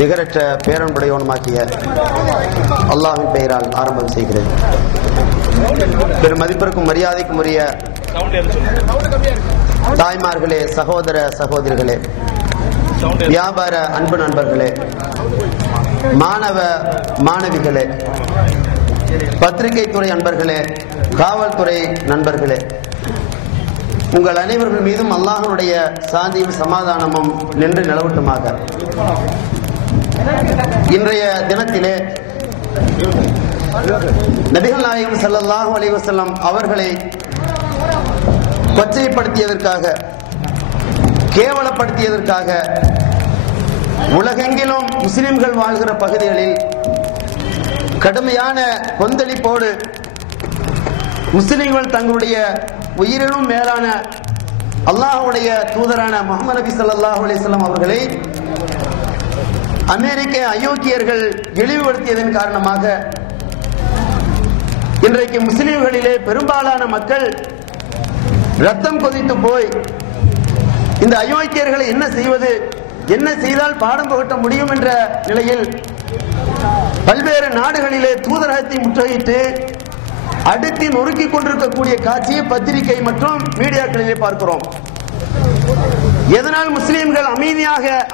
நிகரற்ற பேரன்புடையவனுமாக்கிய அல்லாஹ்வின் பெயரால் ஆரம்பம் செய்கிறேன். பெரும் மதிப்பிற்கும் மரியாதைக்கும் உரிய தாய்மார்களே, சகோதர சகோதரிகளே, வியாபார அன்பு நண்பர்களே, மாணவ மாணவிகளே, பத்திரிகை துறை நண்பர்களே, காவல்துறை நண்பர்களே, உங்கள் அனைவர்கள் மீதும் அல்லாஹ்வுடைய சாந்தியும் சமாதானமும் நின்று நிலவட்டுமாக. இன்றைய தினத்திலே நபிகள் நாயகம் ஸல்லல்லாஹு அலைஹி வஸல்லம் அவர்களை கொச்சைப்படுத்தியதற்காக, கேவலப்படுத்தியதற்காக உலகெங்கிலும் முஸ்லிம்கள் வாழ்கிற பகுதிகளில் கடுமையான கொந்தளிப்போடு முஸ்லிம்கள் தங்களுடைய உயிரினும் மேலான அல்லாஹ்வுடைய தூதரான முஹம்மது நபி ஸல்லல்லாஹு அலைஹி வஸல்லம் அவர்களை அமெரிக்க அயோக்கியர்கள் இழிவுபடுத்தியதன் காரணமாக இன்றைக்கு முஸ்லிம்களிலே பெரும்பாலான மக்கள் ரத்தம் கொதித்து போய் இந்த அயோக்கியர்களை என்ன செய்வது, என்ன செய்தால் பாடம் புகட்ட முடியும் என்ற நிலையில் பல்வேறு நாடுகளிலே தூதரகத்தை முற்றுகையிட்டு அடுத்தி நொறுக்கிக் கொண்டிருக்கக்கூடிய காட்சியை பத்திரிகை மற்றும் மீடியாக்களிலே பார்க்கிறோம். எதனால் முஸ்லிம்கள்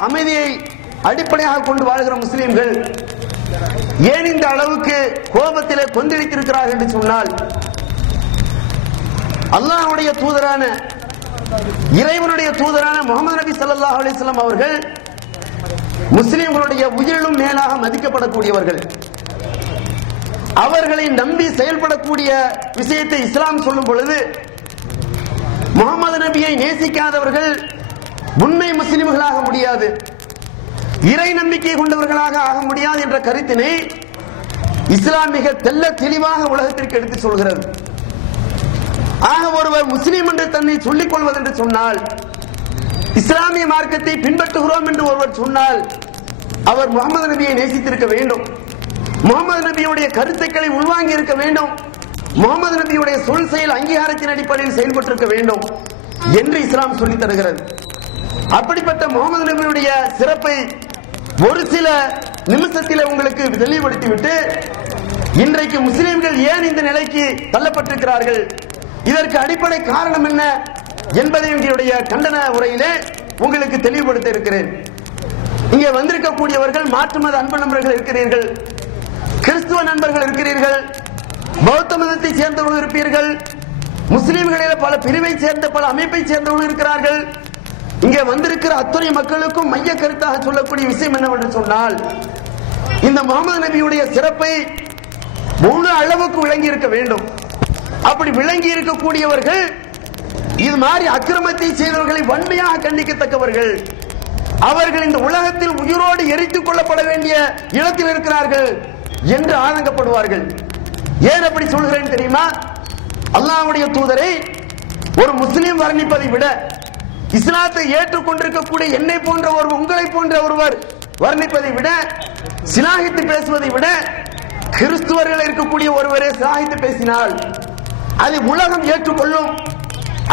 அமைதியை அடிப்படையாக கொண்டு வாழ்கிற முஸ்லிம்கள் ஏன் இந்த அளவுக்கு கோபத்திலே கொந்தளித்திருக்கிறார்கள் என்று சொன்னால், அல்லாஹ்வுடைய தூதரான, இறைவனுடைய தூதரான முஹம்மது நபி ஸல்லல்லாஹு அலைஹி வஸல்லம் அவர்கள் முஸ்லிம்களுடைய உயிரிலும் மேலாக மதிக்கப்படக்கூடியவர்கள். அவர்களை நம்பி செயல்படக்கூடிய விஷயத்தை இஸ்லாம் சொல்லும் பொழுது, முஹம்மது நபியை நேசிக்காதவர்கள் உண்மை முஸ்லிம்களாக முடியாது, இறை நம்பிக்கை கொண்டவர்களாக ஆக முடியாது என்ற கருத்தினை இஸ்லாம் மிக தெல்ல தெளிவாக உலகத்திற்கு எடுத்து சொல்கிறது. ஆக ஒருவர் முஸ்லிம் என்று தன்னை சொல்லிக் கொள்வது என்று சொன்னால், இஸ்லாமிய மார்க்கத்தை பின்பற்றுகிறோம் என்று ஒருவர் சொன்னால், அவர் முஹம்மது நபியை நேசித்திருக்க வேண்டும், முஹம்மது நபியுடைய கருத்துக்களை உள்வாங்கி இருக்க வேண்டும், முஹம்மது நபியுடைய சொல் செயல் அங்கீகாரத்தின் அடிப்படையில் செயல்பட்டிருக்க வேண்டும் என்று இஸ்லாம் சொல்லித் தருகிறது. அப்படிப்பட்ட முஹம்மது நபியுடைய சிறப்பை ஒரு சில நிமிஷத்தில் உங்களுக்கு தெளிவுபடுத்திவிட்டு, இன்றைக்கு முஸ்லிம்கள் ஏன் இந்த நிலைக்கு தள்ளப்பட்டிருக்கிறார்கள், இதற்கு அடிப்படை காரணம் என்ன என்பதை எங்களுடைய கண்டன உரையிலே உங்களுக்கு தெளிவுபடுத்த இருக்கிறேன். இங்கே வந்திருக்கக்கூடியவர்கள் மாற்று மத அன்பு நண்பர்கள் இருக்கிறீர்கள், கிறிஸ்துவ நண்பர்கள் இருக்கிறீர்கள், பௌத்த மதத்தை சேர்ந்தவர்கள் இருப்பீர்கள், முஸ்லிம்களில் பல பிரிவை சேர்ந்த பல அமைப்பை சேர்ந்தவர்கள் இருக்கிறார்கள். இங்கே வந்திருக்கிற அத்துணை மக்களுக்கும் மைய கருத்தாக சொல்லக்கூடிய விஷயம் என்னவென்று சொன்னால், இந்த முஹம்மது நபியுடைய சிறப்பை முழு அளவுக்கு விளங்கி இருக்க வேண்டும். அப்படி விளங்கி இருக்கக்கூடியவர்கள் இது மாதிரி அக்கிரமத்தை செய்தவர்களை வன்மையாக கண்டிக்கத்தக்கவர்கள். அவர்கள் இந்த உலகத்தில் உயிரோடு எரித்துக் கொள்ளப்பட வேண்டிய இடத்தில் இருக்கிறார்கள் என்று ஆதங்கப்படுவார்கள். ஏன் அப்படி சொல்கிறேன் தெரியுமா? அல்லாஹ்வுடைய தூதரை ஒரு முஸ்லிம் வர்ணிப்பதை விட, இஸ்லாத்தை ஏற்றுக்கொண்டிருக்கக்கூடிய என்னை போன்ற ஒரு, உங்களை போன்ற ஒருவர் வர்ணிப்பதை விட, சிலாகித்து பேசுவதை விட, கிறிஸ்துவர்கள் இருக்கக்கூடிய ஒருவரே சிலாகித்து பேசினால் அதை உலகம் ஏற்றுக்கொள்ளும்.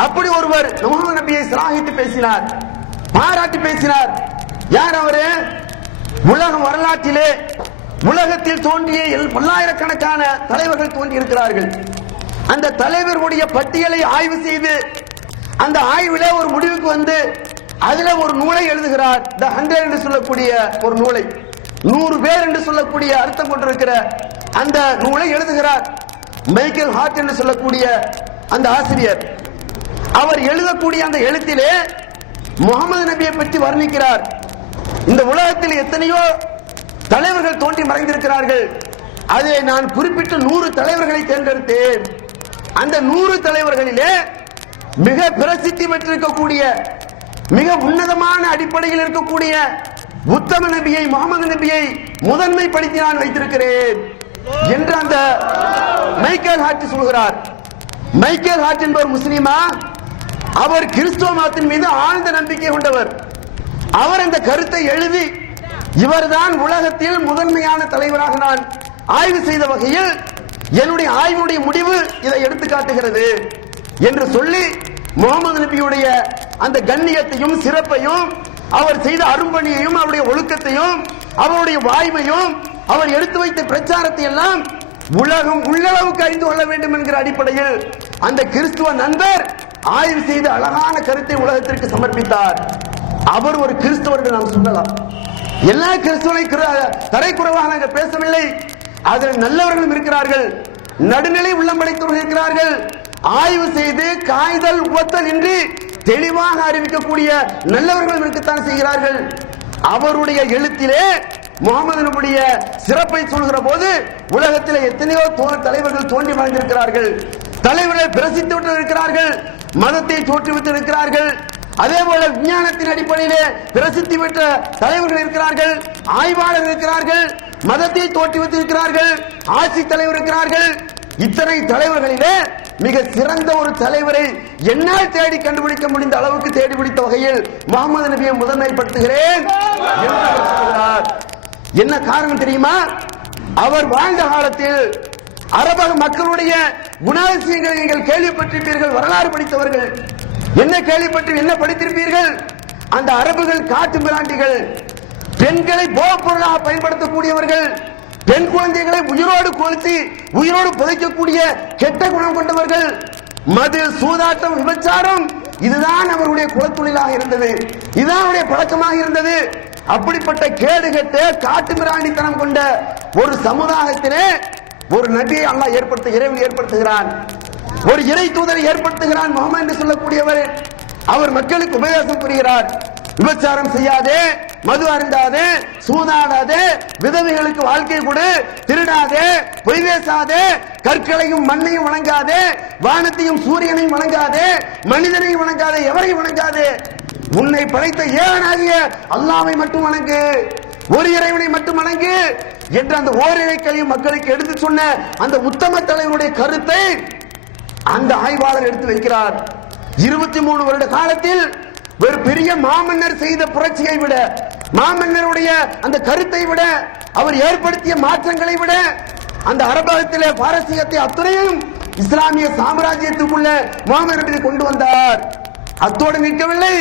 அப்படி ஒருவர் முஹம்மது நபியை சிலாகித்து பேசினார், பாராட்டி பேசினார். யார் அவரு? உலக வரலாற்றிலே உலகத்தில் தோன்றிய பல்லாயிரக்கணக்கான தலைவர்கள் தோன்றி இருக்கிறார்கள். அந்த தலைவர்களுடைய பட்டியலை ஆய்வு செய்து அந்த ஆய்விலே ஒரு முடிவுக்கு வந்து அதுல ஒரு நூலை எழுதுகிறார். தி 100 என்று சொல்லக்கூடிய ஒரு நூலை, 100 பேர் என்று சொல்லக்கூடிய அர்த்தம் கொண்டிருக்கிற அந்த நூலை எழுதுகிறார் மைக்கேல் ஹார்ட் என்று சொல்லக்கூடிய அந்த ஆசிரியர். அவர் எழுதக்கூடிய அந்த எழுத்திலே முஹம்மது நபியை பற்றி வர்ணிக்கிறார். இந்த உலகத்தில் எத்தனையோ தலைவர்கள் தோன்றி மறைந்திருக்கிறார்கள், அதை நான் குறிப்பிட்டு 100 தலைவர்களை தேர்ந்தெடுத்தேன். அந்த 100 தலைவர்களிலே மிக பிரசித்தி பெற்றிருக்கக்கூடிய, மிக உன்னதமான அடிப்படையில் இருக்கக்கூடிய உத்தம நபியை, முஹம்மது நபியை முதன்மைப்படுத்தி நான் வைத்திருக்கிறேன் என்று அந்த மைக்கேல் ஹார்ட் சொல்கிறார். மைக்கேல் ஹார்ட் என்பவர் முஸ்லிமா? அவர் கிறிஸ்துவ மதத்தின் மீது ஆழ்ந்த நம்பிக்கை கொண்டவர். அவர் அந்த கருத்தை எழுதி, இவர்தான் உலகத்தில் முதன்மையான தலைவராக நான் ஆய்வு செய்த வகையில் என்னுடைய ஆய்வுடைய முடிவு இதை எடுத்து காட்டுகிறது என்று சொல்லி முஹம்மது நபியுடைய அந்த கண்ணியத்தையும் சிறப்பையும் அவர் செய்த அரும்பணியையும் அவருடைய ஒழுக்கத்தையும் அவருடைய வாய்மையும் அவர் எடுத்து வைத்த பிரச்சாரத்தை எல்லாம் உலகம் உள்ளளவுக்கு அறிந்து கொள்ள வேண்டும் என்கிற அடிப்படையில் அந்த கிறிஸ்துவ நண்பர் ஆய்வு செய்து அழகான கருத்தை உலகத்திற்கு சமர்ப்பித்தார். அவர் ஒரு கிறிஸ்தவர் என்று நாம் சொல்லலாம். எல்லா கிறிஸ்துவனை தரைக்குறைவாக நாங்கள் பேசவில்லை. அதில் நல்லவர்களும் இருக்கிறார்கள், நடுநிலை உள்ளம் படைத்தவர்கள் இருக்கிறார்கள். ஆய்வு செய்து காய்தல் உவத்தல் இன்றி தெளிவாக அறிவிக்கக்கூடிய நல்லவர்களும் இருக்கத்தான் செய்கிறார்கள். அவருடைய எழுத்திலே முகமது நபியுடைய சிறப்பை சொல்கிற போது உலகத்தில் எத்தனையோ தலைவர்கள் தோன்றி மறைந்திருக்கிறார்கள், தலைவர்கள் பிரசித்து விட்டு இருக்கிறார்கள், மதத்தை தோற்றுவித்து இருக்கிறார்கள். அதே போல விஞ்ஞானத்தின் அடிப்படையிலே பிரசித்தி பெற்ற தலைவர்கள் இருக்கிறார்கள், ஆய்வாளர் இருக்கிறார்கள், மதத்தை தோற்றுவித்து இருக்கிறார்கள், ஆட்சி தலைவர் இருக்கிறார்கள். இத்தனை தலைவர்களிலே மிக சிறந்த ஒரு தலைவரை என்னால் தேடி கண்டுபிடிக்க முடிந்த அளவுக்கு தேடி பிடித்த வகையில் முகமது நபியை முதன்மைப்படுத்துகிறேன் என்று சொல்கிறார். என்ன காரணம் தெரியுமா? அவர் வாழ்ந்த காலத்தில் அரபக மக்களுடைய குணாதிசயங்களை நீங்கள் கேள்விப்பட்டிருப்பீர்கள். வரலாறு படித்தவர்கள் என்ன கேள்விப்பட்டு என்ன படித்திருப்பீர்கள்? அந்த அரபுகள் காட்டு மிராண்டிகள், பெண்களை போகப் பொருளாக பயன்படுத்தக்கூடியவர்கள், பெண் குழந்தைகளை உயிரோடு கொளுத்தி உயிரோடு புதைக்கக்கூடிய கெட்ட குணம் கொண்டவர்கள், மது, சூதாட்டம், விபச்சாரம், இதுதான் அவருடைய குலத்தொழிலாக இருந்தது, இதுதான் அவருடைய பழக்கமாக இருந்தது. அப்படிப்பட்ட கேடுகட்ட காட்டு மிராண்டித்தனம் கொண்ட ஒரு சமுதாயத்திலே ஒரு நபியை அல்லாஹ் இறைவன் ஏற்படுத்துகிறான், ஒரு இறை தூதரை ஏற்படுத்துகிறான். முகமது என்று சொல்லக்கூடியவர் அவர் மக்களுக்கு உபதேசம் புரிகிறார். விபச்சாரம் செய்யாதே, மது அருந்தாதே, சூதாடாதே, விதவைகளுக்கு வாழ்க்கை கொடு, திருடாதே, பொய் பேசாதே, கற்களையும் மண்ணையும் வணங்காதே, வானத்தையும் சூரியனையும் வணங்காதே, மனிதனையும் வணங்காதே, எவரையும் வணங்காதே, உன்னை படைத்த ஏகனாகிய அல்லாஹ்வை மட்டும் வணங்கு, ஒரு இறைவனை மட்டும் வணங்கு என்று அந்த ஓரிரைக்களையும் மக்களுக்கு எடுத்து சொன்ன அந்த உத்தம தலைவருடைய கருத்தை அந்த ஆய்வாளர் எடுத்து வைக்கிறார். 23 வருட காலத்தில் ஒரு பெரிய மாமன்னர் செய்த புரட்சியை விட, மாமன்னருடைய அந்த கருத்தை விட, அவர் ஏற்படுத்திய மாற்றங்களை விட அந்த அரபகத்திலே பாரசீகத்தை அத்தனையும் இஸ்லாமிய சாம்ராஜ்யத்துக்குள்ள முகமது நபி கொண்டு வந்தார். அத்தோடு நிற்கவில்லை,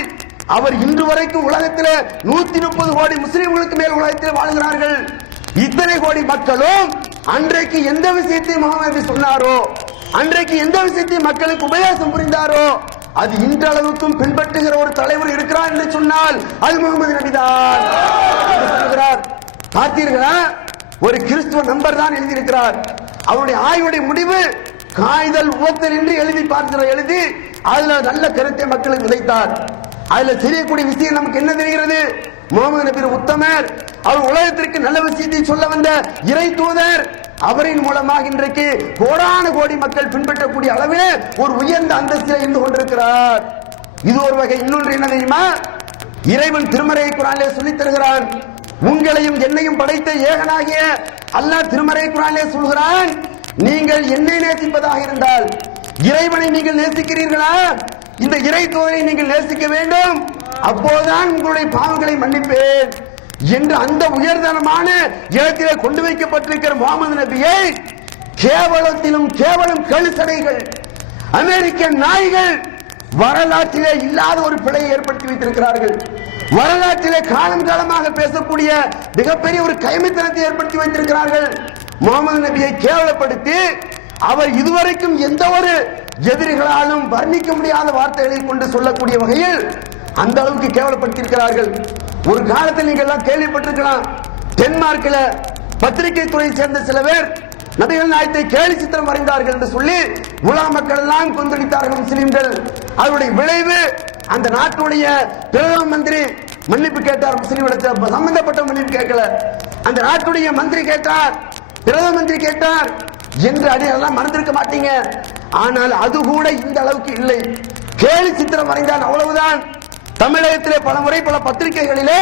அவர் இன்று வரைக்கும் உலகத்தில் 130 கோடி முஸ்லிம்களுக்கு மேல் உலகத்தில் வாழ்கிறார்கள். இத்தனை கோடி மக்களும் அன்றைக்கு எந்த விஷயத்தை முகமது சொன்னாரோ, அன்றைக்கு எந்த விஷயத்தை மக்களுக்கு உபதேசம் புரிந்தாரோ, அது இன்றளவுக்கும் பின்பற்றுகிற ஒரு தலைவர் இருக்கிறார் என்று சொன்னால் அது முகமது நபிதான். பார்த்தீர்களா? ஒரு கிறிஸ்துவ நம்பர் தான் எழுதியிருக்கிறார். அவருடைய ஆய்வுடைய முடிவு காய்தல் உவத்தல் என்று எழுதி அதுல நல்ல கருத்தை மக்களுக்கு விதைத்தார். அதுல தெரியக்கூடிய விஷயம் நமக்கு என்ன தெரிகிறது? முகமது நபி உத்தமர், அவர் உலகத்திற்கு நல்ல விஷயத்தை சொல்ல வந்த இறை தூதர், அவரின் மூலமாக இன்றைக்கு கோடான கோடி மக்கள் பின்பற்றக்கூடிய அளவில் ஒரு உயர்ந்த அந்தஸ்தில் இருந்து கொண்டிருக்கிறார். இது ஒரு வகை. இன்னொன்று என்ன தெரியுமா? இறைவன் திருமறை குர்ஆனிலே சொல்லித் தருகிறான், உங்களையும் என்னையும் படைத்த ஏகனாகிய அல்லாஹ் திருமறை குர்ஆனிலே சொல்கிறான், நீங்கள் என்னை நேசிப்பதாக இருந்தால் இறைவனை நீங்கள் நேசிக்கிறீர்களா? இந்த இறை தூதரை நீங்கள் நேசிக்க வேண்டும், அப்போதுதான் உங்களுடைய பாவங்களை மன்னிப்பேன் என்று அந்த உயர்தரமான இடத்திலே கொண்டு வைக்கப்பட்டிருக்கிற முகமது நபியை கேவலத்திலும் கேவலம் கழுசடைகள், அமெரிக்க நாய்கள் வரலாற்றிலே இல்லாத ஒரு பிழையை ஏற்படுத்தி வைத்திருக்கிறார்கள். வரலாற்றிலே காலம் காலமாக பேசக்கூடிய மிகப்பெரிய ஒரு கைமைத்தனத்தை ஏற்படுத்தி வைத்திருக்கிறார்கள். முகமது நபியை கேவலப்படுத்தி அவர் இதுவரைக்கும் எந்த ஒரு எதிரிகளாலும் வர்ணிக்க முடியாத வார்த்தைகளை கொண்டு சொல்லக்கூடிய வகையில் அந்த அளவுக்கு கேவலப்படுத்தியிருக்கிறார்கள். ஒரு காலத்தில் நீங்கள் எல்லாம் கேள்விப்பட்டிருக்கலாம், டென்மார்க்கில் பத்திரிகை துறையை சேர்ந்த சில பேர் நபிகள் நாயகத்தை கேலி சித்திரம் வரைந்தார்கள் என்று சொல்லி உலக மக்கள் எல்லாம் கொந்தளித்தார்கள் முஸ்லிம்கள். அதனுடைய விளைவு அந்த நாட்டுடைய பிரதம மந்திரி மன்னிப்பு கேட்டார். முஸ்லிம்களுக்கு சம்பந்தப்பட்ட மன்னிப்பு கேட்கல, அந்த நாட்டுடைய மந்திரி கேட்டார், பிரதம மந்திரி கேட்டார் என்று அடியெல்லாம் மறந்திருக்க மாட்டீங்க. ஆனால் அது கூட இந்த அளவுக்கு இல்லை. கேலி சித்திரம் வரைந்தான், அவ்வளவுதான். தமிழகத்திலே பல முறை பல பத்திரிகைகளிலே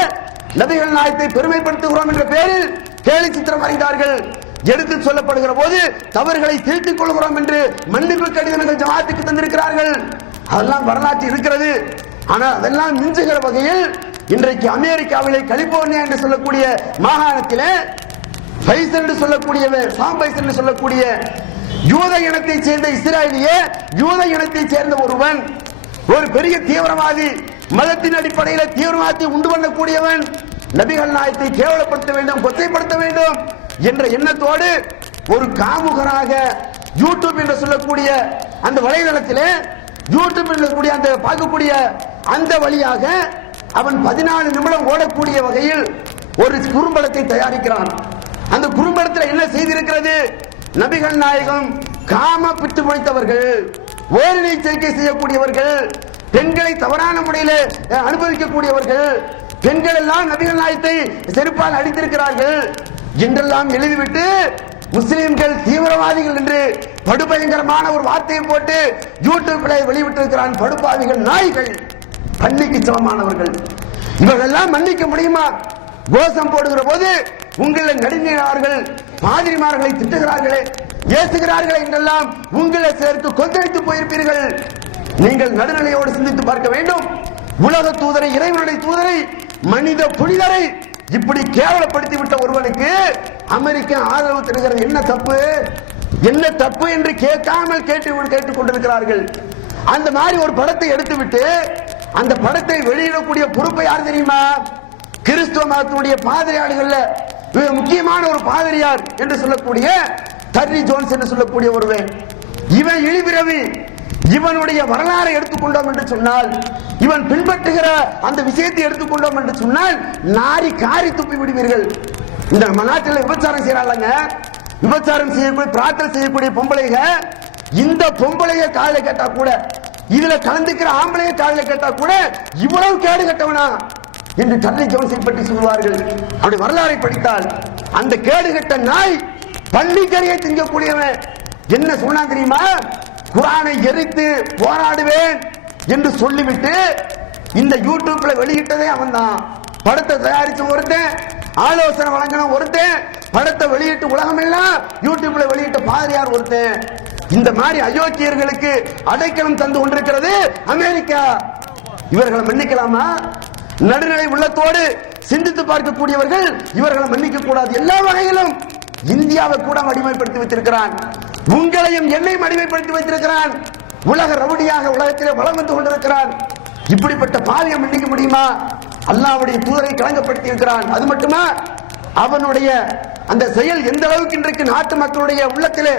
நபிகள் நாயகத்தை பெருமைப்படுத்துகிறோம் என்ற பெயரில் கேலி சித்திரம் வரைந்தார்கள். எடுத்து சொல்லப்படுகிற போது தவறுகளை திருத்திக் கொள்கிறோம் என்று மன்னிப்பு கடிதங்கள் ஜமாத்துக்கு தந்திருக்கிறார்கள். அதெல்லாம் வரலாற்று இருக்கிறது. ஆனால் அதெல்லாம் மிஞ்சுகிற வகையில் இன்றைக்கு அமெரிக்காவிலே கலிபோர்னியா என்று சொல்லக்கூடிய மாகாணத்திலே பைசன் என்று சொல்லக்கூடியவர், சாம் பைசன் என்று சொல்லக்கூடிய யூத இனத்தை சேர்ந்த இஸ்ரேலிய யூத இனத்தை சேர்ந்த ஒருவன், ஒரு பெரிய தீவிரவாதி, மதத்தின் அடிப்படையில் தீவிரவாதத்தை உண்டு பண்ணக்கூடியவன், நபிகள் நாயகத்தை கேவலப்படுத்த வேண்டும், கொச்சைப்படுத்த வேண்டும் என்ற எண்ணத்தோடு ஒரு காமுகராக யூடியூப் என்று சொல்லக்கூடிய அந்த வலைதளத்திலே, யூடியூப் என்று அந்த பார்க்கக்கூடிய அந்த வழியாக அவன் 14 நிமிடம் ஓடக்கூடிய வகையில் ஒரு குறும்படத்தை தயாரிக்கிறான். அந்த குறும்படத்தில் என்ன செய்திருக்கிறது? நபிகள் நாயகம் காம பித்து முடித்தவர்கள், ஓரினை சேர்க்கை செய்யக்கூடியவர்கள், பெண்களை தவறான முறையில் அனுபவிக்கக்கூடியவர்கள், பெண்கள் எல்லாம் நபிகள் நாயகத்தை செருப்பால் அடித்திருக்கிறார்கள் என்றெல்லாம் எழுதிவிட்டு முஸ்லிம்கள் தீவிரவாதிகள் என்று படுபயங்கரமான ஒரு வார்த்தையை போட்டு யூடியூப்ல வெளியிட்டிருக்கிறான். படுபாவிகள், நாய்கள், பன்னிக்கு சமமானவர்கள். இவர்களெல்லாம் மன்னிக்க முடியுமா? கோஷம் போடுகிற போது உங்களை நடுங்கினார்கள், பாதிரிமார்களை திட்டுகிறார்களே, ஏசுகிறார்களே என்றெல்லாம் உங்களை சிலருக்கு கொந்தளித்து போயிருப்பீர்கள். நீங்கள் நடுநிலையோடு சிந்தித்து பார்க்க வேண்டும். உலக தூதரை, இறைவனுடைய தூதரை, மனித புனிதரை இப்படி கேவலப்படுத்தி விட்ட ஒருவனுக்கு அமெரிக்கா ஆதரவு தருகிறது. என்ன தப்பு, என்ன தப்பு என்று கேட்காமல் கேட்டுக் கொண்டிருக்கிறார்கள். அந்த மாதிரி ஒரு படத்தை எடுத்துவிட்டு அந்த படத்தை வெளியிடக்கூடிய பொறுப்பை யார் தெரியுமா? கிறிஸ்துவ மதத்தினுடைய பாதிரியார்கள்ல முக்கியமான ஒரு பாதிரியார் என்று சொல்லக்கூடிய டர்ரி ஜோன்ஸ் என்று சொல்லக்கூடிய ஒருவன். இவன் இழிபிறவி. இவனுடைய வரலாறை எடுத்துக்கொண்டோம் என்று சொன்னால், இவன் பின்பற்றுகிற அந்த விஷயத்தை எடுத்துக்கொண்டோம் என்று சொன்னால் நாரி காரி துப்பி விடுவீர்கள். இந்த நாட்டில் விபச்சாரம் செய்யறாங்க, விபச்சாரம் செய்யக்கூடிய, பிரார்த்தனை செய்யக்கூடிய பொம்பளைக, இந்த பொம்பளைய காலையில் கேட்டா கூட, இதுல கலந்துக்கிற ஆம்பளைய காலையில் கேட்டா கூட இவ்வளவு கேடு கட்டவனா என்று டர்ரி ஜோன்ஸை பற்றி சொல்வார்கள். அப்படி வரலாறை படித்தால் அந்த கேடு கட்ட நாய் பள்ளிக்கரையை திங்கக்கூடியவன் என்ன சொன்னா தெரியுமா? குர்ஆனை எரித்து போராடுவேன் என்று சொல்லிவிட்டு இந்த யூடியூப்ல வெளியிட்டதே அவன் தான். படத்தை தயாரிச்ச ஒருத்தன், ஆலோசனை வழங்கின ஒருத்தன், படத்தை வெளியிட்டு உலகம் எல்லாம் யூடியூப்ல வெளியிட்ட பாதிரியார் ஒருத்தன். இந்த மாதிரி அயோக்கியர்களுக்கு அடைக்கலம் தந்து கொண்டிருக்கிறது அமெரிக்கா. இவர்களை மன்னிக்கலாமா? நடுநிலை உள்ளத்தோடு சிந்தித்து பார்க்கக்கூடியவர்கள் இவர்களை மன்னிக்க கூடாது. எல்லா வகையிலும் இந்தியாவை கூட அடிமைப்படுத்தி வைத்திருக்கிறான். உங்களையும் என்னையும் அடிமைப்படுத்தி வைத்திருக்கிறான். உலக ரவுடியாக உலகத்திலே வலம் வந்து கொண்டிருக்கிறான். இப்படிப்பட்ட பாவியை மன்னிக்க முடியுமா? அல்லாஹ்வுடைய தூதரை களங்கப்படுத்தி இருக்கிறான். அது மட்டுமா, அவனுடைய அந்த செயல் எந்த அளவுக்கு இன்றைக்கு நாட்டு மக்களுடைய உள்ளத்திலே,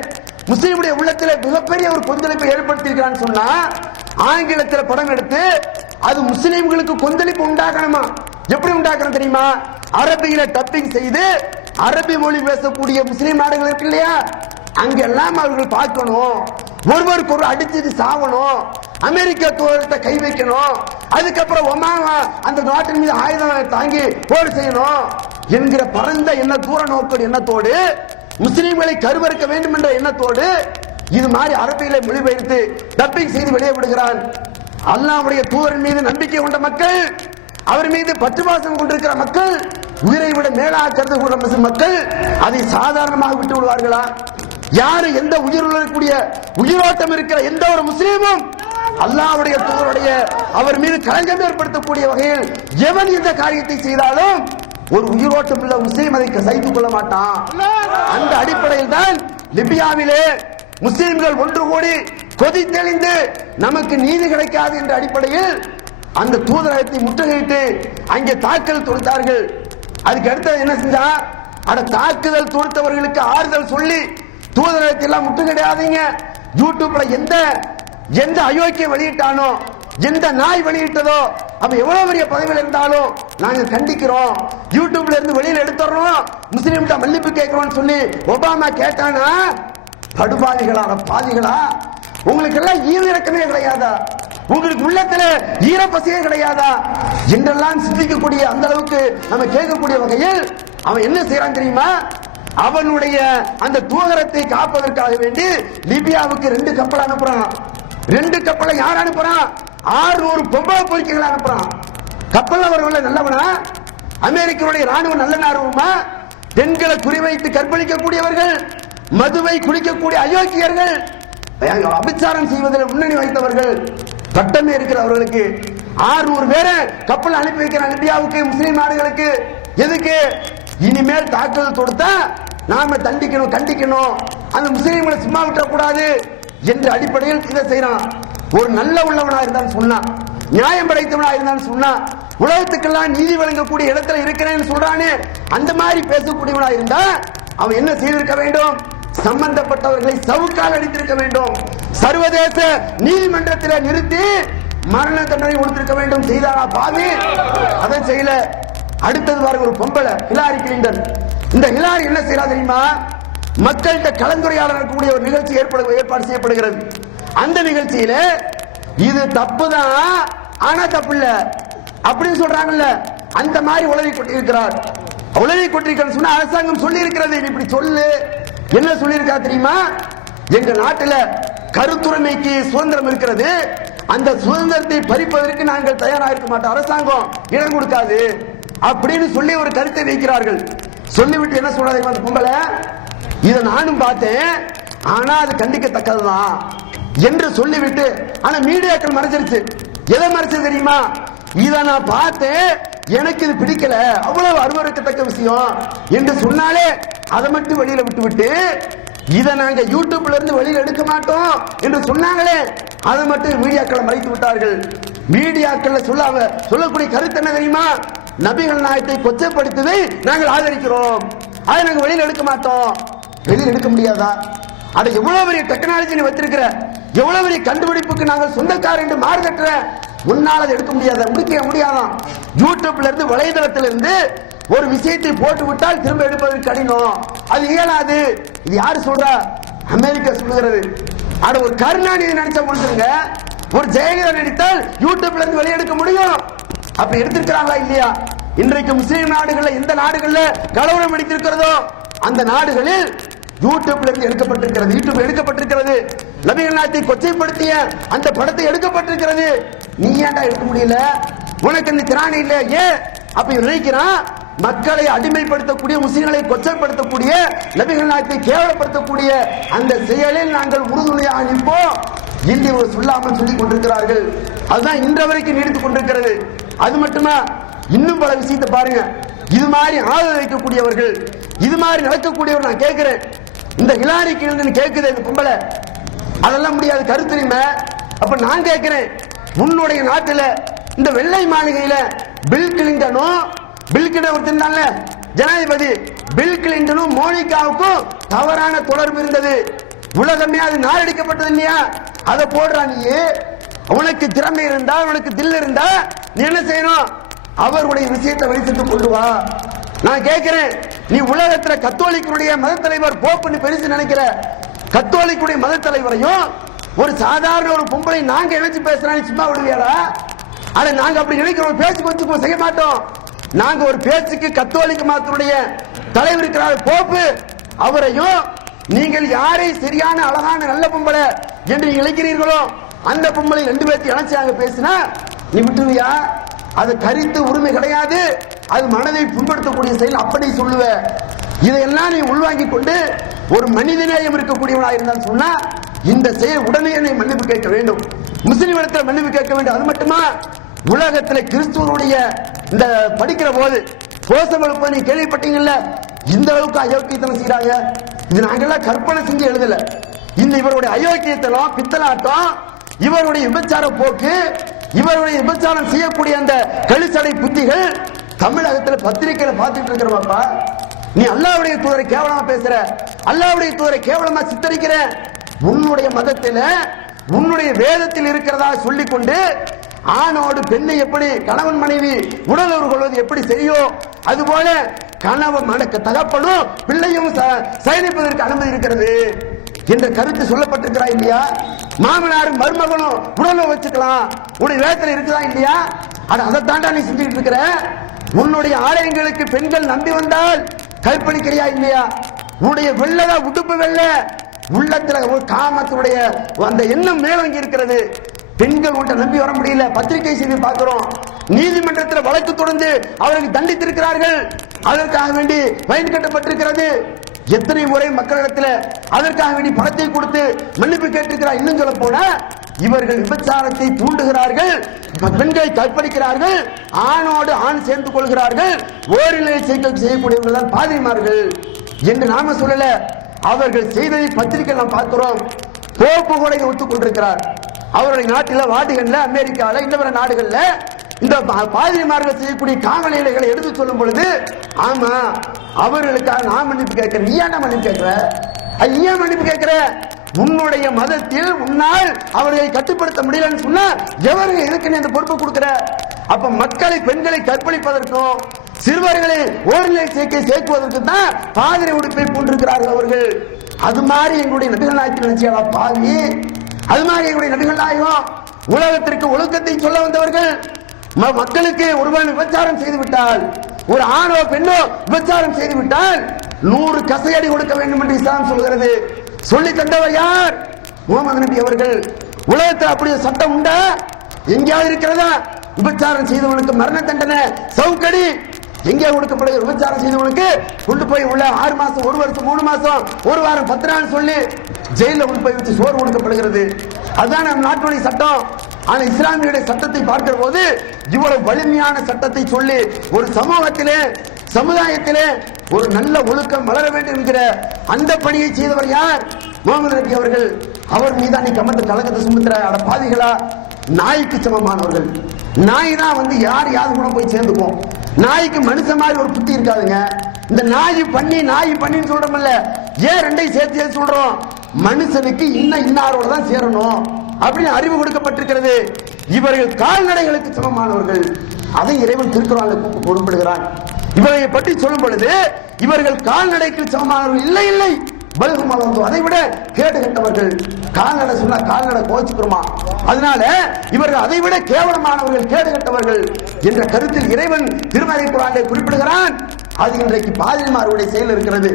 முஸ்லிமுடைய உள்ளத்திலே மிகப்பெரிய ஒரு கொந்தளிப்பை ஏற்படுத்தி இருக்கிறான்னு சொன்னா, ஆங்கிலத்தில் படம் எடுத்து அது முஸ்லிம்களுக்கு கொந்தளிப்பு உண்டாகணுமா? எப்படி உண்டாக்கணும் தெரியுமா? அரபியில டப்பிங் செய்து அரபி மொழி பேசக்கூடிய முஸ்லிம் நாடுகள் இருக்கு இல்லையா, அங்கெல்லாம் அவர்கள் பார்க்கணும், ஒருவருக்கு ஒரு அடிச்சு சாவணும், அமெரிக்க தூதரத்தை கை வைக்கணும், அதுக்கப்புறம் ஒமாமா அந்த நாட்டின் மீது ஆயுதம் தாங்கி போர் செய்யணும் என்கிற பரந்த எண்ண தூர நோக்கு எண்ணத்தோடு, முஸ்லிம்களை கருவறுக்க வேண்டும் என்ற எண்ணத்தோடு இது மாதிரி அரபியில மொழிபெயர்த்து டப்பிங் செய்து வெளியே விடுகிறான். அல்லாஹ்வுடைய தூதரின் மீது நம்பிக்கை கொண்ட மக்கள், அவர் மீது பற்றுவாசம் கொண்டிருக்கிற மக்கள், உயிரை விட மேலாக கருத மக்கள் அதை சாதாரணமாக விட்டு விடுவார்களா? யாரு எந்த உயிருள்ள உயிரோட்டம் இருக்கிற எந்த ஒரு முஸ்லீமும் அல்லாஹ்வுடைய தூதருடைய அவர் மீது களங்கம் ஏற்படுத்தக்கூடிய வகையில் எவன் இந்த காரியத்தை செய்தாலும் ஒரு உயிரோட்டம் உள்ள முஸ்லீம் அதை சகித்துக் கொள்ள மாட்டான். அந்த அடிப்படையில் தான் லிபியாவிலே முஸ்லிம்கள் ஒன்று கூடி கொதித்தெளிந்து நமக்கு நீதி கிடைக்காது என்ற அடிப்படையில் அந்த தூதரகத்தை முற்றுகையிட்டு அங்கே தாக்கல் தொடுத்தார்கள். அதுக்கு அடுத்து என்ன செஞ்சா, அட தாக்குதல் தொடுத்தவர்களுக்கு ஆறுதல் சொல்லி தூதரகத்தை எல்லாம் முற்றுகையிடாதீங்க, யூடியூப்ல எந்த அயோக்கிய வெளியிட்டானோ, எந்த நாய் வெளியிட்டதோ, அப்ப எவ்வளவு பெரிய பதவியில் இருந்தாலும் நாங்க கண்டிக்கிறோம், யூடியூப்ல இருந்து வெளியில எடுத்துறோம், முஸ்லீம்கிட்ட மன்னிப்பு கேட்கிறோம் சொல்லி ஒபாமா கேட்டானா, படுபாவிகளா பாதிகளா? உங்களுக்கு எல்லாம் ஈர இறக்கமே கிடையாதா? உங்களுக்கு உள்ளத்துல ஈரப்பசியே கிடையாதா என்றெல்லாம் சிந்திக்கக்கூடிய அந்த அளவுக்கு நம்ம கேட்கக்கூடிய வகையில் அவன் என்ன செய்யறான் தெரியுமா? அவனுடைய அந்த தூதரத்தை காப்பதற்காக வேண்டி லிபியாவுக்கு 2 கப்பல் அனுப்புறான். 2 கப்பலை யார் அனுப்புறான்? 600 பொம்பளை பொறிக்கைகள் அனுப்புறான். கப்பல் அவர்கள் நல்லவனா? அமெரிக்கனுடைய ராணுவம் நல்ல ராணுவமா? பெண்களை குறிவைத்து கற்பழிக்கக்கூடியவர்கள், மதுவை குடிக்கக்கூடிய அயோக்கியர்கள், அபிச்சாரம் செய்வதில் முன்னணி வைத்தவர்கள், பட்டமே இருக்கிறவர்களுக்கு 600 பேரை கப்பல் அனுப்பி வைக்கிறான் லிபியாவுக்கு, முஸ்லீம் நாடுகளுக்கு. எதுக்கு? இனிமேல் தாக்குதல் தொடுத்தா நாம தண்டிக்கணும், கண்டிக்கணும், அந்த முஸ்லீம்களை சும்மா விட்டக்கூடாது என்ற அடிப்படையில் இதை செய்யறான். ஒரு நல்ல உள்ளவனா இருந்தான்னு சொன்னா, நியாயம் படைத்தவனா இருந்தான்னு சொன்னா உலகத்துக்கெல்லாம் நீதி வழங்கக்கூடிய இடத்துல இருக்கிறேன்னு சொல்றானே, அந்த மாதிரி பேசக்கூடியவனா இருந்தா அவன் என்ன செய்திருக்க வேண்டும்? சம்பந்தப்பட்டவர்களை சவுக்கால் அடித்திருக்க வேண்டும். சர்வதேச நீதிமன்றத்தில் நிறுத்தி மரண தண்டனை கொடுத்திருக்க வேண்டும். செய்தாரா பாவி? அதை செய்யல. அடுத்தது பாருங்க, ஒரு பொம்பளை ஹிலாரி கிளின்டன். இந்த ஹிலாரி என்ன செய்யறா தெரியுமா? மக்கள்கிட்ட கலந்துரையாடல் நடக்கக்கூடிய ஒரு நிகழ்ச்சி ஏற்பாடு செய்யப்படுகிறது. அந்த நிகழ்ச்சியில இது தப்புதான், ஆனா தப்பு இல்ல அப்படின்னு சொல்றாங்கல்ல, அந்த மாதிரி உளறி கொட்டிருக்கிறார். உளறி கொட்டிருக்கிறது சொன்னா அரசாங்கம் சொல்லி இருக்கிறது, இப்படி சொல்லு. என்ன சொல்லி இருக்கா தெரியுமா? எங்க நாட்டில் கருத்துரிமைக்கு சுதந்திரம் இருக்கிறது, அந்த சுதந்திரத்தை பறிப்பதற்கு நாங்கள் தயாராக இருக்க மாட்டோம், அரசாங்கம் இடம் கொடுக்காது அப்படின்னு சொல்லி ஒரு கருத்தை வைக்கிறார்கள். சொல்லிவிட்டு என்ன சொல்றாரு அந்த பொம்பளை? இதை நானும் பார்த்தேன், ஆனா அது கண்டிக்கத்தக்கதுதான் என்று சொல்லிவிட்டு, ஆனா மீடியாக்கள் மறைச்சிருச்சு. எதை மறைச்சது தெரியுமா? இதை நான் பார்த்தேன், எனக்கு இது பிடிக்கல, அவ்வளவு அருவருக்கத்தக்க விஷயம் என்று சொன்னாலே அதை மட்டும் வெளியில விட்டு இதை நாங்க யூடியூப்ல இருந்து வெளியில எடுக்க மாட்டோம் என்று சொன்னாங்களே, அதை மட்டும் மீடியாக்களை மறைத்து விட்டார்கள். மீடியாக்கள் சொல்லக்கூடிய கருத்து என்ன தெரியுமா? நபிகள் நாயகத்தை கொச்சைப்படுத்துவதை நாங்கள் ஆதரிக்கிறோம், அதை நாங்கள் வெளியில எடுக்க மாட்டோம். வெளியில் எடுக்க முடியாதா? அட எவ்வளவு பெரிய டெக்னாலஜி வச்சிருக்கிற, எவ்வளவு பெரிய கண்டுபிடிப்புக்கு நாங்கள் சொந்தக்காரர் என்று மாறுதற்ற, உன்னால அதை எடுக்க முடியாத, முடியாதான். யூடியூப்ல இருந்து வலைதளத்திலிருந்து ஒரு விஷயத்தை போட்டு விட்டால் திரும்ப எடுப்பதற்கு கடினம், அது இயலாது. இது யாரு சொல்றா? அமெரிக்கா சொல்லுகிறது. அட ஒரு கருணாநிதி நடிச்சா முடிஞ்சுங்க, ஒரு ஜெயலலிதா நடித்தால் யூடியூப்ல இருந்து வெளியெடுக்க முடியும். அப்ப எடுத்திருக்கிறாங்களா இல்லையா? இன்றைக்கு முஸ்லீம் நாடுகள்ல எந்த நாடுகள்ல கலவரம் அடித்திருக்கிறதோ அந்த நாடுகளில் யூடியூப்ல இருந்து எடுக்கப்பட்டிருக்கிறது. யூடியூப் எடுக்கப்பட்டிருக்கிறது. நபிகள் நாயகத்தை கொச்சைப்படுத்திய அந்த படத்தை எடுக்கப்பட்டிருக்கிறது. நீ ஏன்டா எடுக்க முடியல? உனக்கு இந்த திராணி இல்ல? ஏன் அப்ப நினைக்கிறான்? மக்களை அடிமைப்படுத்தக்கூடிய, முஸ்லிம்களை கொச்சைப்படுத்தக்கூடிய, நபிகள் நாயகத்தை கேவலப்படுத்தக்கூடிய அந்த செயலில் நாங்கள் உறுதுணையாக நிற்போம் என்று சொல்லாமல் சொல்லிக் கொண்டிருக்கிறார்கள். அதுதான் இன்று வரைக்கும் நீடித்துக் கொண்டிருக்கிறது. அது மட்டுமா, இன்னும் பல விஷயத்தை பாருங்க. இது மாதிரி ஆதரவு வைக்கக்கூடியவர்கள், இது மாதிரி நடக்கக்கூடியவர் நான் கேட்கிறேன். இந்த ஹிலாரி கிளின்டன் கேட்குது இந்த பொம்பளை, அதெல்லாம் முடியாது கருத்துரிமை. அப்ப நான் கேட்கிறேன், உன்னுடைய நாட்டில் இந்த வெள்ளை மாளிகையில பில் கிளின்டனும் ஜனாதிபதி பில் கிளின்டனும் மோனிகாவுக்கும் தவறான தொடர்பு இருந்தது. உலகமே அது நாளடிக்கப்பட்டது இல்லையா? அதை போடுறா நீ. உனக்கு திறமை இருந்தா, உனக்கு தில் இருந்தா நீ என்ன செய்யணும்? அவருடைய விஷயத்தை வெளிச்சத்து கொண்டு வா. நான் கேட்கிறேன், நீ உலகத்துல கத்தோலிக்கனுடைய மத தலைவர் போப்புன்னு பெருசு நினைக்கிற கத்தோலிக்குடைய மத தலைவரையும் ஒரு சாதாரண ஒரு பொம்பளை நாங்க நினைச்சு பேசுறாங்க, சும்மா விடுவியாடா? ஆனா நாங்க அப்படி நினைக்கிறோம், பேச்சு கொஞ்சம் செய்ய மாட்டோம். நாங்க ஒரு பேச்சுக்கு கத்தோலிக்க மதத்தினுடைய தலைவர் இருக்கிறார் போப்பு, அவரையும் நீங்கள் யாரை சரியான அழகான நல்ல பொம்பளை என்று நினைக்கிறீர்களோ அந்த பொம்பளை ரெண்டு பேர்த்து இணைச்சாங்க பேசினா நீ விட்டுவியா? அது கருத்து உரிமை கிடையாது, அது மனதை புண்படுத்தக்கூடிய செயல். அப்படி சொல்லுவ. இதையெல்லாம் நீ உள்வாங்கிக் கொண்டு ஒரு மனிதநேயம் இருக்கக்கூடியவனாக இருந்தால் சொன்னா இந்த செயல் உடனே மன்னிப்பு கேட்க வேண்டும், முஸ்லிம் இடத்துல மன்னிப்பு கேட்க வேண்டும். அது மட்டுமா, உலகத்தில் கிறிஸ்துவனுடைய இந்த படிக்கிற போது கோஷம் நீ கேள்விப்பட்டீங்கல்ல, இந்த அளவுக்கு அயோக்கியத்தனம் செய்யறாங்க. இது நாங்கெல்லாம் கற்பனை செஞ்சு எழுதல. இந்த இவருடைய அயோக்கியத்தனம், பித்தலாட்டம், இவருடைய விபச்சார போக்கு, இவருடைய விபச்சாரம் செய்யக்கூடிய அந்த கழுச்சடை புத்திகள் தமிழகத்தில் பத்திரிகையில பார்த்துட்டு இருக்கிறவாப்பா. நீ அல்லாஹ்வுடைய தூதரை கேவலமா பேசுற, அல்லாஹ்வுடைய தூதரை கேவலமா சித்தரிக்கிற. உன்னுடைய மதத்தில், உன்னுடைய வேதத்தில் இருக்கிறதா சொல்லிக் கொண்டு ஆணோடு பெண்ணை எப்படி கணவன் மனைவி உடலுறவு கொள்வது எப்படி செய்யும், அதுபோல கணவன் தகப்பனும் பிள்ளையும் சயனிப்பதற்கு அனுமதி இருக்கிறது என்ற கருத்து சொல்லப்பட்டிருக்கிறா இல்லையா? மாமனாரும் மருமகனும் உடலுறவு வச்சுக்கலாம், உன்னுடைய வேதத்தில் இருக்குதா இல்லையா? அதை தாண்டா நீ செஞ்சுட்டு இருக்கிற. உன்னுடைய ஆலயங்களுக்கு பெண்கள் நம்பி வந்தால் கற்பழிக்கிறியா இல்லையா? உன்னுடைய வெள்ளதா உடுப்பு வெள்ள உள்ளத்துல ஒரு காமத்துடைய அந்த எண்ணம் மேலோங்கி இருக்கிறது. பெண்கள் உன்னை நம்பி வர முடியல. பத்திரிகை செய்தி பார்க்கிறோம், நீதிமன்றத்தில் வழக்கு தொடர்ந்து அவருக்கு தண்டித்திருக்கிறார்கள், அதற்காக வேண்டி ஃபைன் கட்டப்பட்டிருக்கிறது. எத்தனை முறை மக்களிடத்தில் அதற்காக வேண்டி பணத்தை கொடுத்து மன்னிப்பு கேட்டிருக்கிறார். இன்னும் சொல்ல போனா இவர்கள் விபச்சாரத்தை தூண்டுகிறார்கள், பெண்களை கற்பழிக்கிறார்கள், ஆணோடு ஆண் சேர்ந்து கொள்கிறார்கள், ஓரிலை செய்யக்கூடியவர்கள் தான் பாதிரிமார்கள் என்று நாம சொல்லல. அவர்கள் செய்ததை பத்திரிகை நாம் பார்க்கிறோம். போப்பு கூட ஒத்துக்கொண்டிருக்கிறார். அவருடைய நாட்டில், வாடிகன்ல, அமெரிக்கால, இந்த மாதிரி நாடுகள்ல இந்த பாதிரிமார்கள் செய்யக்கூடிய காவலிகளை எடுத்து சொல்லும் பொழுது, ஆமா அவர்களுக்காக நான் மன்னிப்பு கேட்கிறேன். நீ ஏன் மன்னிப்பு கேட்கிற? ஏன் மன்னிப்பு கேட்கிற? உன்னுடைய மதத்தில் உன்னால் அவர்களை கட்டுப்படுத்த முடியலன்னு சொன்னா எவருக்கு எதுக்கு அந்த பொறுப்பு கொடுக்கிற? அப்ப மக்களை, பெண்களை கற்பழிப்பதற்கும் சிறுவர்களை ஓரிலை சேர்க்கை சேர்க்குவதற்கு தான் பாதிரி உடுப்பை பூண்டிருக்கிறார்கள் அவர்கள். அது மாதிரி எங்களுடைய நபிகள் நாயகத்தை நினைச்சியா பாவி? அது மாதிரி எங்களுடைய நபிகள் நாயகம் உலகத்திற்கு ஒழுக்கத்தை சொல்ல வந்தவர்கள். மக்களுக்கு ஒருவன் விபச்சாரம் செய்து விட்டால், ஒரு ஆணோ பெண்ணோ விபச்சாரம் செய்து விட்டால் 100 கசையடி கொடுக்க வேண்டும் என்று இஸ்லாம் சொல்கிறது. சொல்லி தந்தவர் யார்? முகமது நபி அவர்கள். உலகத்தில் அப்படி சட்டம் உண்டா? எங்கேயாவது இருக்கிறதா? விபச்சாரம் செய்தவனுக்கு மரண தண்டனை, சவுக்கடி எங்கே கொடுக்கப்படுகிறது? விபச்சாரம் செய்தவனுக்கு கொண்டு போய் உள்ள 6 மாசம், 1 வருஷம், 3 மாசம், 1 வாரம், 10 நாள் சொல்லி ஜெயில கொண்டு போய் வச்சு சோறு கொடுக்கப்படுகிறது. அதுதான் நம் நாட்டுடைய சட்டம். ஆனா இஸ்லாமியுடைய சட்டத்தை பார்க்கிற போது இவ்வளவு வலிமையான சட்டத்தை சொல்லி ஒரு சமூகத்திலே, சமுதாயத்திலே ஒரு நல்ல ஒழுக்கம் வளர வேண்டும் என்கிற அந்த பணியை செய்தவர் யார்? முகமது நபி அவர்கள். அவர் மீதான் நீ கமந்து கலக்கத்தை சுமத்துற அட பாவிகளா? நாய்க்கு சமமானவர்கள். நாய் தான் யார் கூட போய் சேர்ந்துக்கும். நாய்க்கு மனுஷன் மாதிரி ஒரு புத்தி இருக்காதுங்க. இந்த நாய் பண்ணின்னு சொல்றோம்ல, ஏன் ரெண்டையும் சேர்த்து சொல்றோம்? மனுஷனுக்கு இன்னாரோட தான் சேரணும் அப்படின்னு அறிவு கொடுக்கப்பட்டிருக்கிறது. இவர்கள் கால்நடைகளுக்கு சமமானவர்கள். அதை இறைவன் திருக்குறானில் குறிப்பிடுகிறான். இவரை பற்றி சொல்லும் பொழுது இவர்கள் கால்நடைக்கு சமமானவர்கள் இல்லை, இல்லை பல்குமார் அதை விட கேடு கட்டவர்கள். கால்நடை சொன்னா கால்நடை கோச்சுக்கிறோமா? அதனால இவர்கள் அதை விட கேவலமானவர்கள், கேடு கட்டவர்கள் என்ற கருத்தில் இறைவன் திருமறை குர்ஆனிலே குறிப்பிடுகிறான். அது இன்றைக்கு பாதிரிமாருடைய செயல் இருக்கிறது.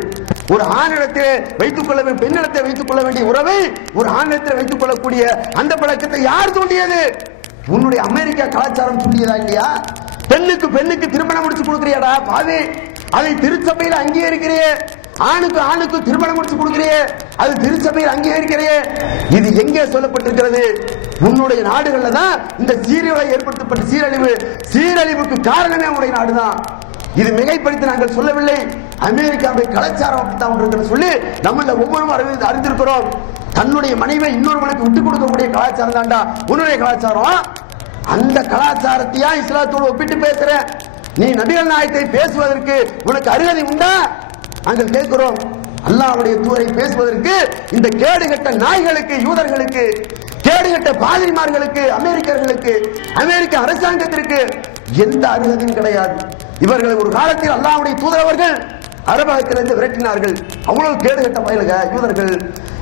ஒரு ஆணிடத்தை வைத்துக் கொள்ள, பெண்ணிடத்தை வைத்துக் கொள்ள வேண்டிய உறவை ஒரு ஆணிடத்தில் வைத்துக் கொள்ளக்கூடிய அந்த பழக்கத்தை யார் தூண்டியது? உன்னுடைய அமெரிக்கா கலாச்சாரம் தூண்டியதா இல்லையா? பெண்ணுக்கு திருமணம் முடிச்சு கொடுக்கிறியாடா பாவி? அதை திருச்சபையில் அங்கீகரிக்கிறியே. ஆணுக்கு திருமணம் முடிச்சு கொடுக்கிறியே, அது திருச்சபையில் அங்கீகரிக்கிறியே. இது எங்கே சொல்லப்பட்டிருக்கிறது? உன்னுடைய நாடுகள்ல தான் இந்த சீரழிவை ஏற்படுத்தப்பட்ட சீரழிவுக்கு காரணமே உடைய நாடுதான். இது மிகைப்படுத்தி நாங்கள் சொல்லவில்லை. அமெரிக்காவுடைய கலாச்சாரம் அப்படித்தான் சொல்லி நம்மள ஒவ்வொருவரும் அறிந்திருக்கிறோம். தன்னுடைய மனைவியை இன்னொருவனுக்கு விட்டுக் கொடுக்கக்கூடிய கலாச்சாரம் தான்டா உன்னுடைய கலாச்சாரம். அந்த கலாச்சாரத்தையா இஸ்லாத்தோடு ஒப்பிட்டு பேசுற? நீ நபிகள் நாயகத்தை பேசுவதற்கு உனக்கு அருகதை உண்டா? நாங்கள் கேட்கிறோம். அல்லாஹ்வுடைய தூதரை பேசுவதற்கு இந்த கேடுகட்ட நாய்களுக்கு, யூதர்களுக்கு, கேடுகட்ட பாதிரிமார்களுக்கு, அமெரிக்கர்களுக்கு, அமெரிக்க அரசாங்கத்திற்கு எந்த அருகதையும் கிடையாது. இவர்களை ஒரு காலத்தில் அல்லாஹ்வுடைய தூதர் அவர்கள் அரபகத்திலிருந்து விரட்டினார்கள். அவ்வளவு கேடுகட்ட பயலுக யூதர்கள்.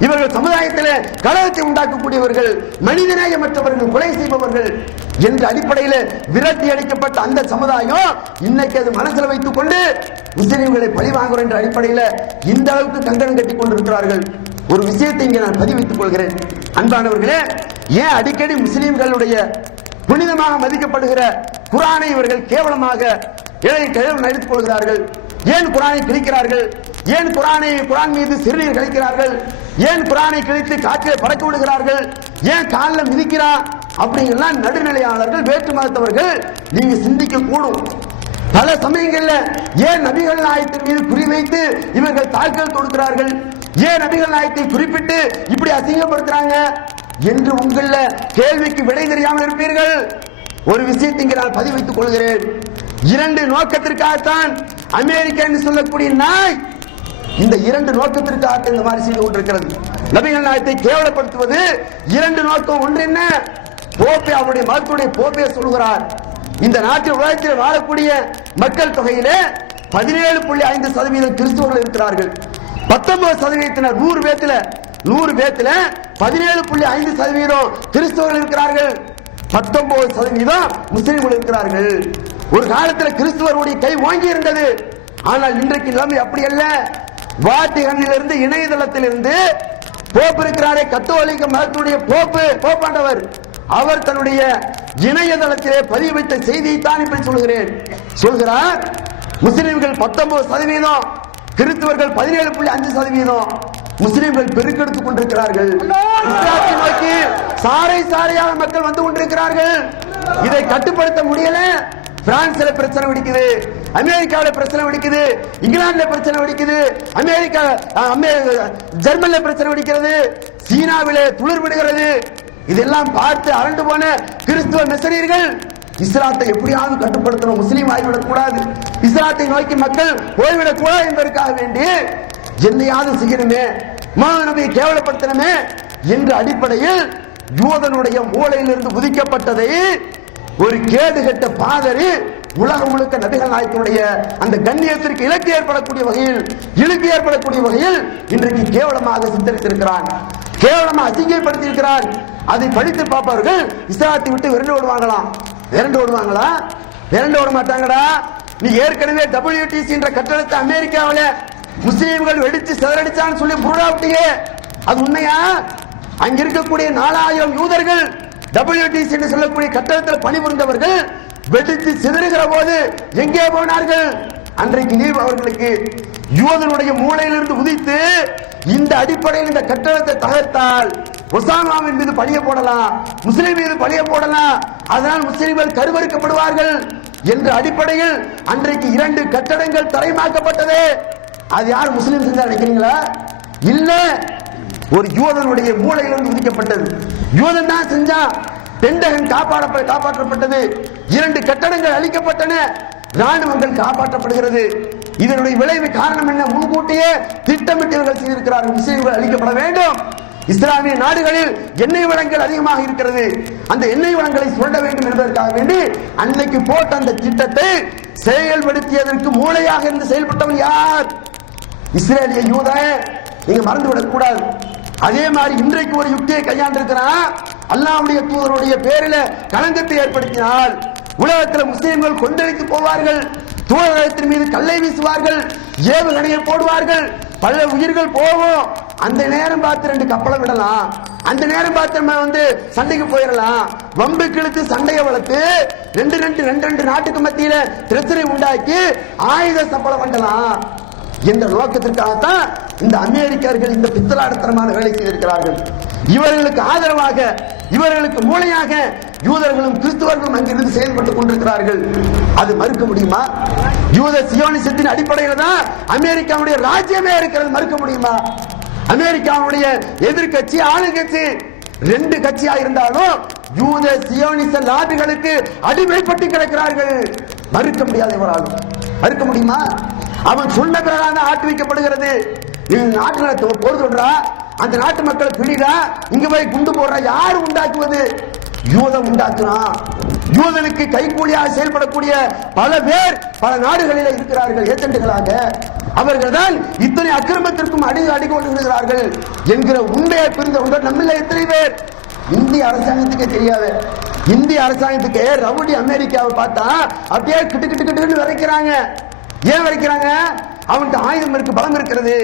இவர்கள் சமுதாயத்திலே கலகத்தை உண்டாக்கக்கூடியவர்கள், மனிதநேயமற்றவர்கள், கொலை செய்பவர்கள் என்ற அடிப்படையில் விரட்டி அடிக்கப்பட்ட அந்த சமுதாயம் இன்னைக்கு அது மனசில் வைத்துக் கொண்டு முஸ்லிம்களை பழி வாங்குறோம் என்ற அடிப்படையில் இந்த அளவுக்கு கங்கணம் கட்டிக் கொண்டிருக்கிறார்கள். ஒரு விஷயத்தை இங்கே நான் பதிவித்துக் கொள்கிறேன். அன்பானவர்களே, ஏன் அடிக்கடி முஸ்லிம்களுடைய புனிதமாக மதிக்கப்படுகிற குர்ஆனை இவர்கள் கேவலமாக நடித்துக் கொள்கிறார்கள்? ஏன் குர்ஆனை கிழிக்கிறார்கள்? ஏன் குர்ஆன் மீது சிறுநீர் கழிக்கிறார்கள்? ஏன் குர்ஆனை கிழித்து காற்றிலே பறக்க விடுகிறார்கள்? ஏன் காலில் மிதிக்கிறா? அப்படிங்கெல்லாம் நடுநிலையாளர்கள், வேற்று மதத்தவர்கள் நீங்க சிந்திக்க கூடும். பல சமயங்களில் ஏன் நபிகள் நாயகத்தின் மீது குறிவைத்து இவர்கள் தாக்கல் தொடுக்கிறார்கள்? ஏன் நபிகள் நாயகத்தை குறிப்பிட்டு இப்படி அசிங்கப்படுத்துறாங்க என்று உங்கள கேள்விக்கு விடை தெரியாமல் இருப்பீர்கள். ஒரு விஷயத்தை இங்கே நான் பதிவைத்துக் கொள்கிறேன். 2 நோக்கத்திற்காகத்தான் அமெரிக்கா என்று சொல்லக்கூடிய நாய் இந்த 2 நோக்கத்திற்காக இந்த மாதிரி செய்து கொண்டிருக்கிறது. நபிகள் நாயகத்தை கேவலப்படுத்துவது 2 நோக்கம். ஒன்று என்ன? போப்பே, அவருடைய மதத்துடைய போப்பே சொல்கிறார், இந்த நாட்டில் உலகத்தில் வாழக்கூடிய மக்கள் தொகையிலே 17.5% கிறிஸ்தவர்கள் இருக்கிறார்கள். 19% 100 பேத்துல 17.5% கிறிஸ்தவர்கள் இருக்கிறார்கள். 19% முஸ்லிம்கள் இருக்கிறார்கள். ஒரு காலத்தில் கிறிஸ்துவருடைய கை ஓங்கி இருந்தது. ஆனால் இன்றைக்கு நிலைமை அப்படி அல்ல. வாட்டிகனிலிருந்து, இணையதளத்திலிருந்து போப்பு இருக்கிறாரே, கத்தோலிக்க மதத்துடைய போப்பாண்டவர், அவர் தன்னுடைய இணையதளத்திலே பதிவு வைத்த செய்தியை தான் இப்ப சொல்கிறார். முஸ்லிம்கள் 19%, கிறிஸ்தவர்கள் 17.5%. முஸ்லிம்கள் பெருக்கெடுத்துக் கொண்டிருக்கிறார்கள். இஸ்லாத்தை நோக்கி சாறை சாறையாக மக்கள் வந்து கொண்டிருக்கிறார்கள். இதை கட்டுப்படுத்த முடியல. பிரான்ஸ்ல பிரச்சனை வெடிக்குது, அமெரிக்காவில பிரச்சனை வெடிக்குது, இங்கிலாந்துல பிரச்சனை வெடிக்குது, ஜெர்மன்ல பிரச்சனை வெடிக்கிறது, சீனாவிலே துளிர் விடுகிறது. இதெல்லாம் பார்த்து அரண்டு போன கிறிஸ்துவ மிஷனரிகள் இஸ்லாத்தை எப்படியாவது கட்டுப்படுத்தணும், முஸ்லீம் ஆகிவிடக் கூடாது, இஸ்லாத்தை நோக்கி மக்கள் போய்விடக் கூடாது என்பதற்காக வேண்டி என்னையாவது செய்யணுமே, முஹம்மது நபியை கேவலப்படுத்தணுமே என்ற அடிப்படையில் யூதனுடைய மூளையிலிருந்து உதிக்கப்பட்டதை ஒரு கேடுகட்ட பாதரி உலகம் முழுக்க நபிகள் நாயகனுடைய அந்த கண்ணியத்திற்கு இலக்கு ஏற்படக்கூடிய வகையில், இழுக்கு ஏற்படக்கூடிய வகையில் இன்றைக்கு கேவலமாக சித்தரித்திருக்கிறான், கேவலமாக அசிங்கப்படுத்தி இருக்கிறான். அதை படித்து பார்ப்பவர்கள் இஸ்லாத்தை விட்டு விரண்டு ஓடுவாங்களாம். விரண்டு ஓடுவாங்களா? விரண்டு ஓட மாட்டாங்கடா. நீ ஏற்கனவே WTC என்ற கட்டடத்தை அமெரிக்காவில் முஸ்லீம்கள் வெடிச்சு சிதறடிச்சான்னு சொல்லி புருடா விட்டியே, அது உண்மையா? அங்க இருக்கக்கூடிய 4000 யூதர்கள் WTC என்று சொல்லக்கூடிய கட்டடத்தில் பணிபுரிந்தவர்கள் வெடித்து சிதறுகிற போது எங்கே போனார்கள்? அன்றைக்கு நீ அவர்களுக்கு யூதனுடைய மூளையிலிருந்து உதித்து இந்த அடிப்படையில் இந்த கட்டடத்தை தகர்த்தால் ஒசாமாவின் மீது பழிய போடலாம், முஸ்லிம் மீது பழிய போடலாம், அதனால் முஸ்லிம்கள் கருவறுக்கப்படுவார்கள் என்ற அடிப்படையில் அன்றைக்கு 2 கட்டடங்கள் தரைமாக்கப்பட்டது. அது யார் முஸ்லிம் செஞ்சா நினைக்கிறீங்களா? இல்ல, ஒரு யூதனுடைய மூளையிலிருந்து உதிக்கப்பட்டது. யூதன் தான் செஞ்சான். பெண்டகன் காப்பாற்றப்பட்டது, 2 கட்டடங்கள் அழிக்கப்பட்டன, ராணுவங்கள் காப்பாற்றப்படுகிறது. இதனுடைய விளைவு காரணம் என்ன? முன்கூட்டியே திட்டமிட்டவர்கள் செய்திருக்கிறார்கள், முஸ்லிம்கள் அழிக்கப்பட வேண்டும். இஸ்லாமிய நாடுகளில் எண்ணெய் வளங்கள் அதிகமாக இருக்கிறது, அந்த எண்ணெய் வளங்களை சுரண்ட வேண்டும் என்பதற்காக வேண்டி அன்னைக்கு போட்ட அந்த திட்டத்தை செயல்படுத்தியதற்கு மூளையாக இருந்து செயல்பட்டவன் யார்? இஸ்ரேலிய யூதன். நீங்க மறந்துவிடக் கூடாது. அதே மாதிரி இன்றைக்கு ஒரு யுக்தியை கையாண்டிருக்கிறான். அல்லாஹ்வுடைய தூதருடைய பேரில் களங்கத்தை ஏற்படுத்தினால் உலகத்தில் முஸ்லிம்கள் கொந்தளித்து போவார்கள், தூதரகத்தின் மீது கல்லை வீசுவார்கள், ஏவுகணையை போடுவார்கள், பல உயிர்கள் போகும். அந்த நேரம் பார்த்து 2 கப்பலை விடலாம், அந்த நேரம் பார்த்து நம்ம சண்டைக்கு போயிடலாம். வம்பு கிழித்து சண்டையை வளர்த்து 2 நாட்டுக்கு மத்தியில பிரச்சனை உண்டாக்கி ஆயுத சப்பளம் பண்ணலாம் என்ற நோக்கத்திற்காகத்தான் இந்த அமெரிக்கர்கள் இந்த பித்தலாடத்தனமான வேலை செய்திருக்கிறார்கள். இவர்களுக்கு ஆதரவாக, இவர்களுக்கு மூளையாக யூதர்களும் கிறிஸ்துவர்களும் அங்கிருந்து செயல்பட்டுக் கொண்டிருக்கிறார்கள். அது மறுக்க முடியுமா? யூத சியோனிசத்தின் அடிப்படையில் தான் அமெரிக்காவுடைய ராஜ்யமே இருக்கிறது, மறுக்க முடியுமா? அமெரிக்காவுடைய எதிர்கட்சி ஆளுங்கட்சி 2 கட்சியா இருந்தாலும் யூத சியோனிச லாபிகளுக்கு அடிமைப்பட்டு கிடக்கிறார்கள். மறுக்க முடியாது. இவரால் மறுக்க முடியுமா? அவன் சொன்ன பிறகு ஆட்டு வைக்கப்படுகிறது. நாட்டில் போர் சொல்றா, அந்த நாட்டு மக்கள் பிடிடா, இங்க போய் குண்டு போடுற. யாரு உண்டாக்குவது? யூதம் உண்டாக்குறான். யூதனுக்கு கைகூலியாக செயல்படக்கூடிய பல பேர் பல நாடுகளில் இருக்கிறார்கள் ஏஜென்ட்களாக. அவர்கள் தான் இத்தனை அக்கிரமத்திற்கும் அடிகொள்கிறார்கள் என்கிற உண்மையை புரிந்தவர்கள் நம்மள எத்தனை பேர்? இந்திய அரசாங்கத்துக்கே தெரியாது. இந்திய அரசாங்கத்துக்கு ரவுடி அமெரிக்காவை பார்த்தா அப்படியே கிட்டு கிட்டு கிட்டு வரைக்கிறாங்க. ஏன் வரைக்கிறாங்க? அவனுக்கு ஆயுதம் இருக்கு, பலம் இருக்கிறது.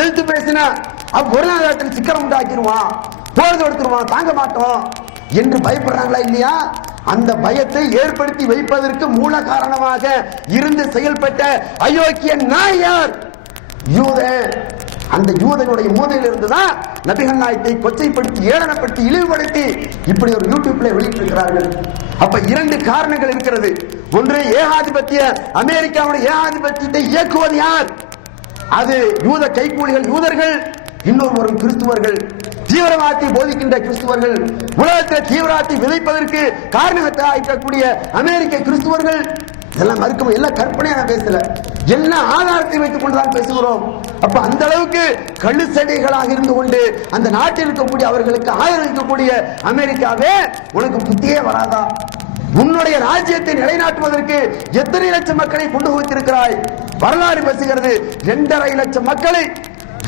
எழுத்து பேசினா அவன் பொருளாதாரத்தில் சிக்கனம் உண்டாக்கிடுவான், போர் தொடுத்துருவான், தாங்க மாட்டோம் என்று பயப்படுறாங்களா இல்லையா? அந்த பயத்தை ஏற்படுத்தி வைப்பதற்கு மூல காரணமாக இருந்து செயல்பட்ட அயோக்கிய நாய் யார்? யூதன். அந்த யூதனுடைய மூதையிலிருந்து தான் நபிகள் நாயகத்தை கொச்சைப்படுத்தி, ஏளனப்படுத்தி, இழிவுபடுத்தி இப்படி ஒரு யூடியூப்ல வெளியிட்டிருக்கிறார்கள். அப்ப 2 காரணங்கள் இருக்கிறது. ஒன்று, ஏகாதிபத்திய அமெரிக்காவுடைய ஏகாதிபத்தியத்தை இயக்குவது யார்? அது யூத கைக்கூலிகள், யூதர்கள். இன்னொரு கிறிஸ்துவர்கள், தீவிரவாதத்தை போதிக்கின்ற கிறிஸ்துவர்கள், உலகத்தில் தீவிரவாதத்தை விதைப்பதற்கு காரணமாக அமெரிக்க கிறிஸ்துவர்கள். இதெல்லாம் மறுக்க, எல்லாம் கற்பனையா பேசல, எல்லாம் ஆதாரத்தை வைத்துக் கொண்டுதான் பேசுகிறோம். அப்ப அந்த அளவுக்கு கழுசடைகளாக இருந்து கொண்டு அந்த நாட்டில் இருக்கக்கூடிய அவர்களுக்கு ஆதரவிக்கக்கூடிய அமெரிக்காவே உனக்கு புத்தியே வராதா? உன்னுடைய ராஜ்யத்தை நிலைநாட்டுவதற்கு எத்தனை லட்சம் மக்களை கொண்டு வைத்திருக்கிறாய்? வரலாறு பேசுகிறது. 2.5 லட்சம் மக்களை,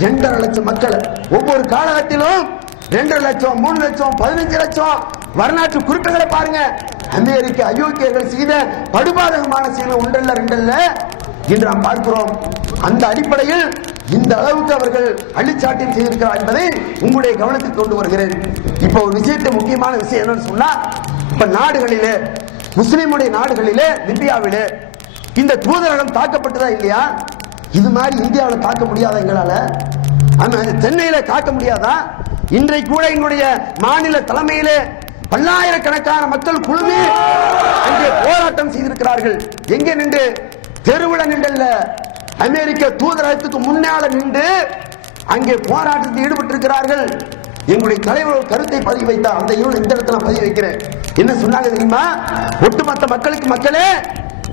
2.5 லட்சம் மக்கள் ஒவ்வொரு காலகட்டத்திலும் 2 லட்சம், 3 லட்சம், 15 லட்சம். வரலாற்று குறிப்புகளை பாருங்க. அமெரிக்க அயோக்கியர்கள் செய்த படுபாதகமான செயல் ஒன்றல்ல 2 என்று நாம் பார்க்கிறோம். அந்த அடிப்படையில் இந்த அளவுக்கு அவர்கள் அழிச்சாட்டியம் செய்திருக்கிறார் என்பதை உங்களுடைய கவனத்துக்கு கொண்டு வருகிறேன். இப்ப ஒரு விஷயத்தை, முக்கியமான விஷயம் என்னன்னு சொன்னா, இப்ப நாடுகளிலே, முஸ்லிமுடைய நாடுகளிலே, லிபியாவிலே இந்த தூதரகம் தாக்கப்பட்டதா இல்லையா? இது மாதிரி இந்தியாவில் தாக்க முடியாதா? எங்களால சென்னையில தாக்க முடியாதா? இன்றைக்கு கூட எங்களுடைய மாநில தலைமையிலே பல்லாயிரக்கணக்கான மக்கள் குழுமி அங்கே போராட்டம் செய்திருக்கிறார்கள். எங்கே நின்று? தெருவுல நின்றல்ல, அமெரிக்க தூதரகத்துக்கு முன்னால நின்று அங்கே போராட்டத்தில் ஈடுபட்டிருக்கிறார்கள். எங்களுடைய தலைவர் கருத்தை பதிவு வைத்தார். அந்த இந்த இடத்துல பதிவு வைக்கிறேன். என்ன சொன்னாங்க தெரியுமா? ஒட்டுமொத்த மக்களே,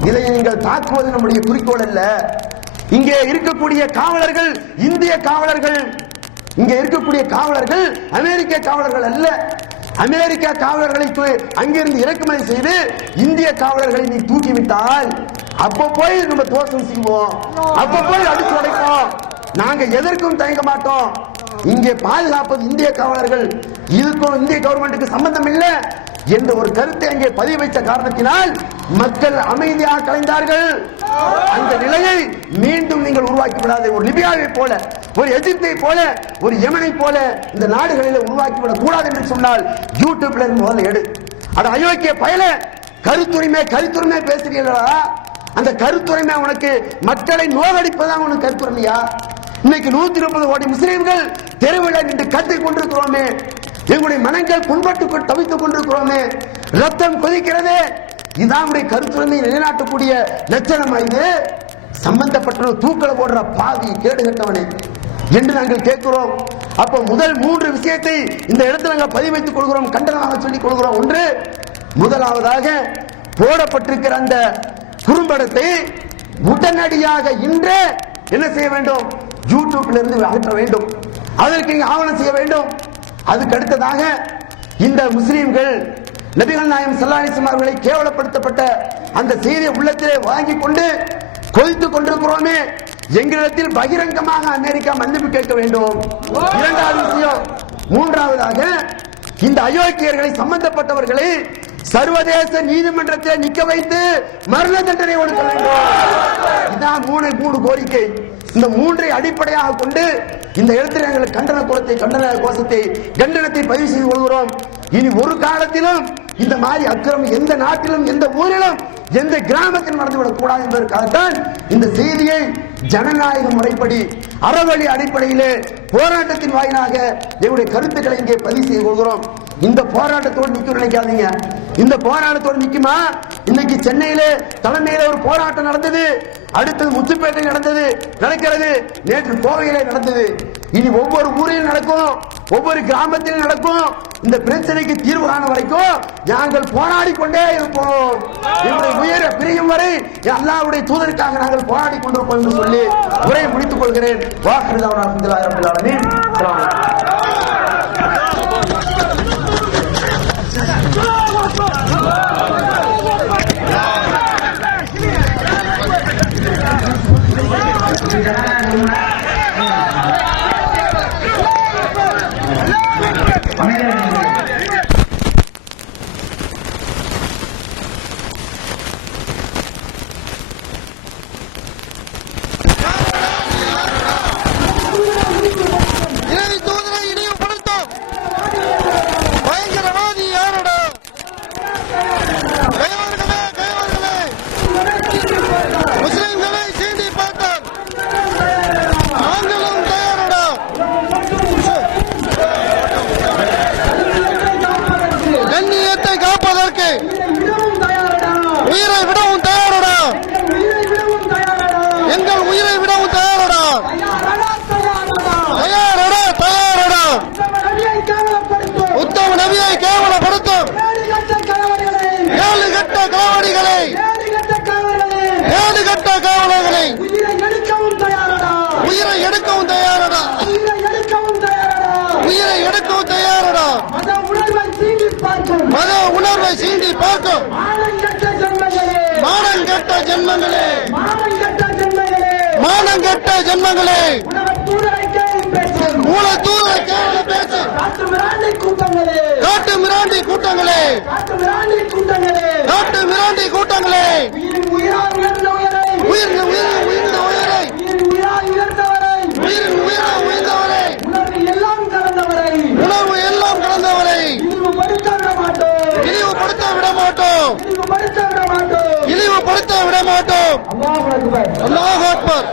இதை நீங்கள் தாக்குவது நம்முடைய குறிக்கோள் அல்ல. இங்கே இருக்கக்கூடிய காவலர்கள் இந்திய காவலர்கள், இங்கே இருக்கக்கூடிய காவலர்கள் அமெரிக்க காவலர்கள் அல்ல. அமெரிக்க காவலர்களை அங்கிருந்து இறக்குமதி செய்து இந்திய காவலர்களை நீ தூக்கிவிட்டால் அப்ப போய் நம்ம தோஷம் செய்வோம், அப்ப போய் அடிச்சு உடைப்போம். நாங்க எதற்கும் தயங்க மாட்டோம். இங்கே பாதுகாப்பது இந்திய காவலர்கள், இதுக்கும் இந்திய கவர்மெண்ட்டுக்கு சம்பந்தம் இல்லை என்ற ஒரு கருத்தை அங்கே பதிவு வைத்த காரணத்தினால் மக்கள் அமைதியாக கலைந்தார்கள். அந்த நிலையை மீண்டும் நீங்கள் உருவாக்கி விடாத. ஒரு லிபியாவை போல, ஒரு எகிப்தை போல, ஒரு யமனை போல இந்த நாடுகளில் உருவாக்கிவிடக் கூடாது என்று சொன்னால் யூடியூப்ல இருந்து முதல்ல எடு. அது அயோக்கிய பயல, கருத்துரிமை பேசுறீங்களா? அந்த கருத்துரிமை உனக்கு மக்களை நோகடிப்பதா உனக்கு கருத்துரிமையா? இன்னைக்கு 130 கோடி முஸ்லீம்கள் தெருவில் நின்று கத்திக் கொண்டிருக்கிறோமே, எங்களுடைய மனங்கள் புண்பட்டு தவித்துக் கொண்டிருக்கிறோமே, ரத்தம் கொதிக்கிறது. இதான் கருத்துரிமை நிலைநாட்டக்கூடிய லட்சணம். இது சம்பந்தப்பட்ட தூக்கல போடுற பாவி கேடுகட்டவனே என்று நாங்கள் கேட்கிறோம். அப்ப முதல் 3 விஷயத்தை இந்த இடத்துல நாங்கள் பதிவு வைத்துக் கொள்கிறோம், கண்டனமாக சொல்லிக் கொள்கிறோம். ஒன்று, முதலாவதாக போடப்பட்டிருக்கிற அந்த குறும்படத்தை உடனடியாக இன்றே என்ன செய்ய வேண்டும்? யூடியூப்ல இருந்து அகற்ற வேண்டும். அதற்கு ஆவணம் செய்ய வேண்டும். அதுக்கு அடுத்ததாக இந்த முஸ்லீம்கள் நபிகள் நாயகம் ஸல்லல்லாஹு அலைஹி வஸல்லம் அவர்களை கேவலப்படுத்தப்பட்ட அந்த செய்தியை உள்ளத்திலே வாங்கி கொண்டு கொதித்துக் கொண்டிருக்கிறோமே, எங்களிடத்தில் பகிரங்கமாக அமெரிக்கா மன்னிப்பு கேட்க வேண்டும். இரண்டாவது விஷயம். மூன்றாவதாக இந்த அயோக்கியர்களை சம்பந்தப்பட்டவர்களை சர்வதேச நீதிமன்றத்தில் நிக்க வைத்து மரண தண்டனை கொடுக்க வேண்டும். இதான் 3 கோரிக்கை. இந்த 3ஐ அடிப்படையாக கொண்டு இந்த இடத்தில் எங்கள் கண்டனத்தை பதிவு செய்து கொள்கிறோம். இனி ஒரு காலத்திலும் இந்த மாதிரி அக்கிரமம் எந்த நாட்டிலும், எந்த ஊரிலும், எந்த கிராமத்தில் நடந்துவிடக் கூடாது என்பதற்காகத்தான் இந்த செய்தியை ஜனநாயக முறைப்படி அறவழி அடிப்படையிலே போராட்டத்தின் வாயிலாக எங்களுடைய கருத்துக்களை இங்கே பதிவு செய்து கொள்கிறோம். இந்த போராட்டத்தோடு நிக்க நினைக்காதீங்க. இந்த போராட்டத்தோடு நிக்குமா? இன்னைக்கு சென்னையிலே தலைமையில ஒரு போராட்டம் நடந்தது, அடுத்தது முத்துப்பேட்டை நடக்கிறது, நேற்று கோவையிலே நடந்தது. இனி ஒவ்வொரு ஊரிலும் நடக்கும், ஒவ்வொரு கிராமத்திலும் நடக்கும். இந்த பிரச்சனைக்கு தீர்வு காண வரைக்கும் நாங்கள் போராடி கொண்டே இருப்போம். உயர பிரியும் வரை அல்லாஹ்வுடைய தூதருக்காக நாங்கள் போராடி கொண்டிருப்போம் என்று சொல்லி உரையை முடித்துக் கொள்கிறேன். மானங்கெட்ட ஜென்மங்களே, காட்டு மிராண்டி கூட்டங்களே, உயிர்ந்த உயரை, உணர்வு எல்லாம் கடந்தவரை இழிவுபடுத்த விட மாட்டோம். அல்லாஹ் அக்பர்.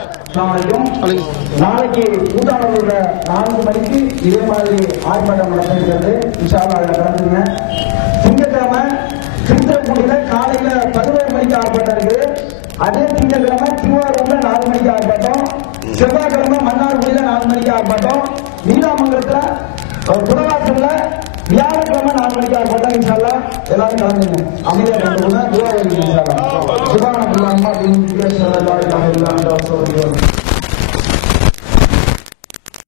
நாளைக்கு கூட்டாளர்களோட 4 மணிக்கு இதே மாதிரி ஆர்ப்பாட்டம் நடந்திருக்கிறது. இன்ஷா அல்லாஹ் நடந்துங்க. திங்கட்கிழமை திருத்துறைப்பூண்டியில காலையில 11 மணிக்கு ஆர்ப்பாட்டம் இருக்குது. அதே திங்கட்கிழமை திருவாரூர்ல 4 மணிக்கு ஆர்ப்பாட்டம், செவ்வாய்க்கிழமை மன்னார்குடியில 4 மணிக்கு ஆர்ப்பாட்டம், நீலாமங்கலத்துல புனவாசல்ல வியாழக்கிழமை 4 மணிக்கு ஆர்ப்பாட்டம். இன்ஷால்லா எல்லாரும் கலந்துங்க. அமைதியா கலந்துங்க. துஆ வைங்க இன்ஷால்லா. சுப்ஹானல்லாஹ் வ பிஹம்திஹி அஷ்ஹது அல்லா இலாஹா இல்லா அன்த அஸ்தக்ஃபிருக்க